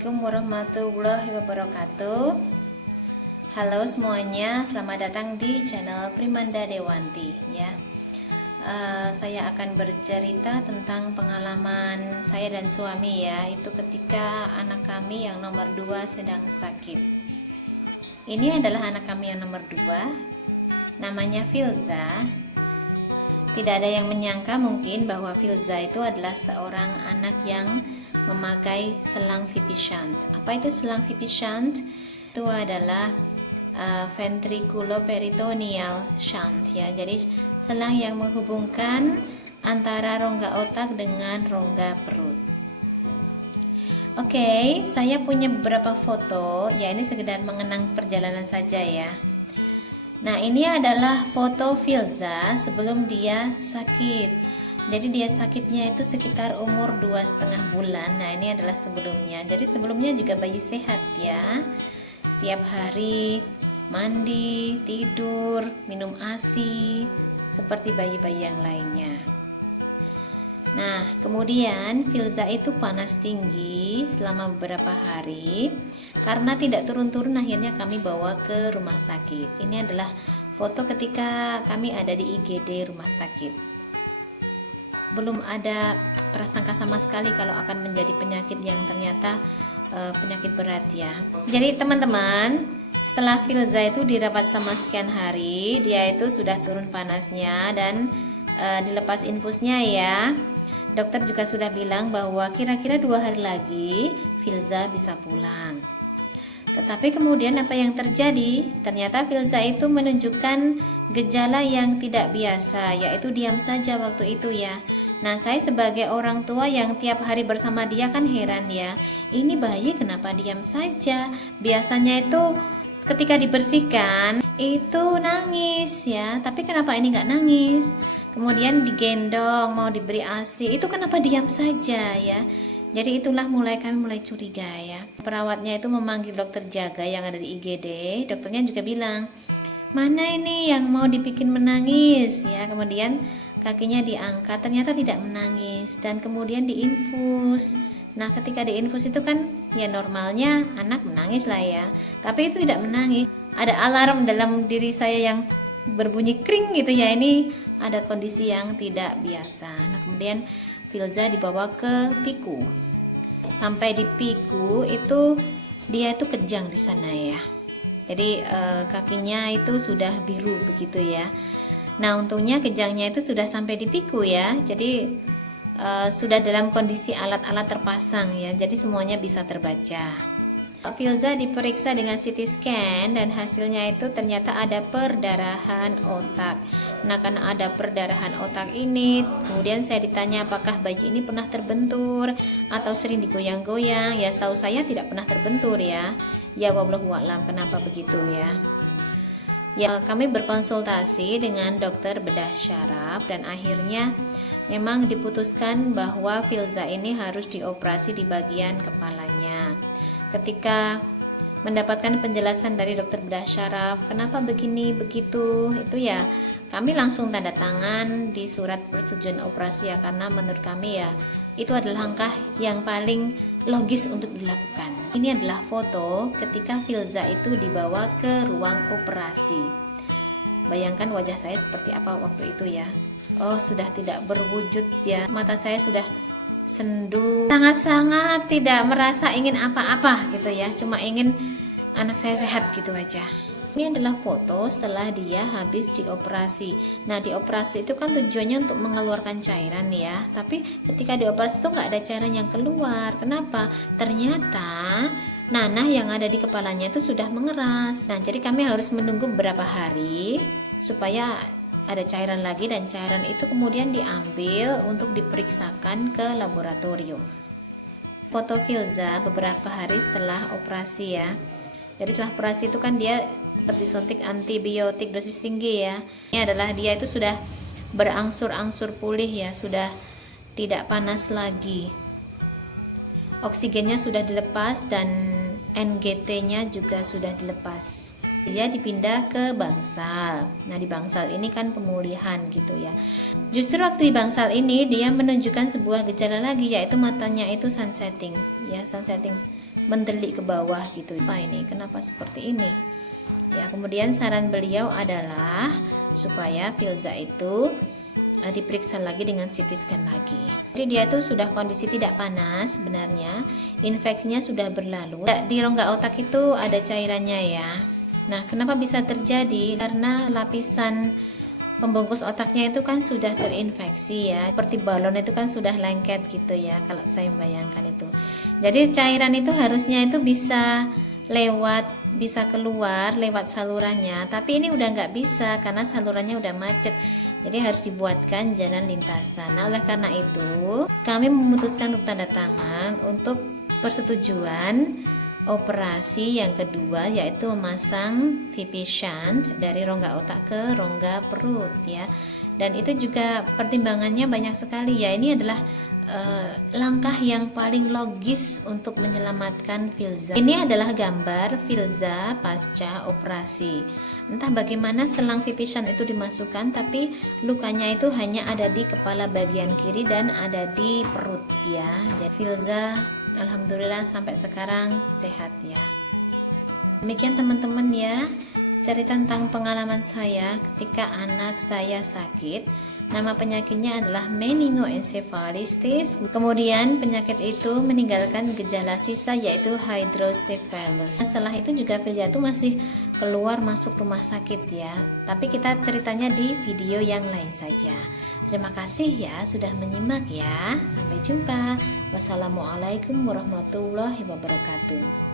Assalamualaikum warahmatullahi wabarakatuh. Halo semuanya, selamat datang di channel Primanda Dewanti ya. Saya akan bercerita tentang pengalaman saya dan suami ya. Itu ketika anak kami yang nomor 2 sedang sakit. Ini adalah anak kami yang nomor 2, namanya Filza. Tidak ada yang menyangka mungkin bahwa Filza itu adalah seorang anak yang memakai selang pipi shunt. Apa itu selang pipi shunt? Itu adalah ventriculoperitoneal shunt ya. Jadi selang yang menghubungkan antara rongga otak dengan rongga perut. Oke, saya punya beberapa foto ya, ini sekedar mengenang perjalanan saja ya. Nah, ini adalah foto Filza sebelum dia sakit. Jadi dia sakitnya itu sekitar umur 2,5 bulan. Nah, ini adalah sebelumnya. Jadi sebelumnya juga bayi sehat ya. Setiap hari mandi, tidur, minum ASI seperti bayi-bayi yang lainnya. Nah, kemudian Filza itu panas tinggi selama beberapa hari. Karena tidak turun-turun, akhirnya kami bawa ke rumah sakit. Ini adalah foto ketika kami ada di IGD rumah sakit. Belum ada prasangka sama sekali kalau akan menjadi penyakit yang ternyata penyakit berat ya. Jadi teman-teman, setelah Filza itu dirawat selama sekian hari, dia itu sudah turun panasnya dan dilepas infusnya ya. Dokter juga sudah bilang bahwa kira-kira 2 hari lagi Filza bisa pulang. Tetapi kemudian apa yang terjadi? Ternyata Filza itu menunjukkan gejala yang tidak biasa, yaitu diam saja waktu itu ya. Nah, saya sebagai orang tua yang tiap hari bersama dia kan heran ya. Ini bayi kenapa diam saja? Biasanya itu ketika dibersihkan itu nangis ya, tapi kenapa ini nggak nangis? Kemudian digendong, mau diberi ASI, itu kenapa diam saja ya? Jadi itulah kami mulai curiga ya. Perawatnya itu memanggil dokter jaga yang ada di IGD. Dokternya juga bilang, mana ini yang mau dibikin menangis ya. Kemudian kakinya diangkat, ternyata tidak menangis. Dan kemudian diinfus. Nah, ketika diinfus itu kan ya normalnya anak menangis lah ya. Tapi itu tidak menangis. Ada alarm dalam diri saya yang berbunyi kring gitu ya. Ini ada kondisi yang tidak biasa. Nah, kemudian Filza dibawa ke Piku. Sampai di Piku itu dia itu kejang di sana ya. Jadi kakinya itu sudah biru begitu ya. Nah, untungnya kejangnya itu sudah sampai di Piku ya. Jadi sudah dalam kondisi alat-alat terpasang ya. Jadi semuanya bisa terbaca. Filza diperiksa dengan CT scan dan hasilnya itu ternyata ada perdarahan otak. Nah, karena ada perdarahan otak ini, kemudian saya ditanya apakah bayi ini pernah terbentur atau sering digoyang-goyang. Ya, setahu saya tidak pernah terbentur ya. Ya, wallahu a'lam kenapa begitu ya. Ya, kami berkonsultasi dengan dokter bedah syaraf dan akhirnya memang diputuskan bahwa Filza ini harus dioperasi di bagian kepalanya. Ketika mendapatkan penjelasan dari dokter bedah syaraf, kenapa begini begitu, itu ya kami langsung tanda tangan di surat persetujuan operasi ya, karena menurut kami ya itu adalah langkah yang paling logis untuk dilakukan. Ini adalah foto ketika Filza itu dibawa ke ruang operasi. Bayangkan wajah saya seperti apa waktu itu ya. Oh, sudah tidak berwujud ya, mata saya sudah sendu, sangat-sangat tidak merasa ingin apa-apa gitu ya, cuma ingin anak saya sehat gitu aja. Ini adalah foto setelah dia habis dioperasi. Nah, dioperasi itu kan tujuannya untuk mengeluarkan cairan ya, tapi ketika dioperasi itu nggak ada cairan yang keluar. Kenapa? Ternyata nanah yang ada di kepalanya itu sudah mengeras. Nah, jadi kami harus menunggu beberapa hari supaya ada cairan lagi, dan cairan itu kemudian diambil untuk diperiksakan ke laboratorium. Foto Filza beberapa hari setelah operasi ya. Jadi setelah operasi itu kan dia disuntik antibiotik dosis tinggi ya. Ini adalah dia itu sudah berangsur-angsur pulih ya, sudah tidak panas lagi. Oksigennya sudah dilepas dan NGT-nya juga sudah dilepas. Dia dipindah ke bangsal. Nah, di bangsal ini kan pemulihan gitu ya. Justru waktu di bangsal ini dia menunjukkan sebuah gejala lagi, yaitu matanya itu sunsetting ya, sunsetting mendelik ke bawah gitu. Apa ini? Kenapa seperti ini? Ya, kemudian saran beliau adalah supaya Filza itu diperiksa lagi dengan CT scan lagi. Jadi dia itu sudah kondisi tidak panas sebenarnya, infeksinya sudah berlalu. Di rongga otak itu ada cairannya ya. Nah, kenapa bisa terjadi? Karena lapisan pembungkus otaknya itu kan sudah terinfeksi ya, seperti balon itu kan sudah lengket gitu ya, kalau saya membayangkan itu. Jadi cairan itu harusnya itu bisa keluar lewat salurannya, tapi ini udah nggak bisa karena salurannya udah macet, jadi harus dibuatkan jalan lintasan. Nah, oleh karena itu kami memutuskan untuk tanda tangan untuk persetujuan operasi yang kedua, yaitu memasang VP shunt dari rongga otak ke rongga perut ya. Dan itu juga pertimbangannya banyak sekali ya. Ini adalah langkah yang paling logis untuk menyelamatkan Filza. Ini adalah gambar Filza pasca operasi. Entah bagaimana selang VP shunt itu dimasukkan, tapi lukanya itu hanya ada di kepala bagian kiri dan ada di perut ya. Jadi Filza alhamdulillah sampai sekarang sehat ya. Demikian teman-teman ya, cerita tentang pengalaman saya ketika anak saya sakit. Nama penyakitnya adalah meningoencephalitis. Kemudian penyakit itu meninggalkan gejala sisa yaitu hydrocephalus. Setelah itu juga Filza itu masih keluar masuk rumah sakit ya. Tapi kita ceritanya di video yang lain saja. Terima kasih ya sudah menyimak ya. Sampai jumpa. Wassalamualaikum warahmatullahi wabarakatuh.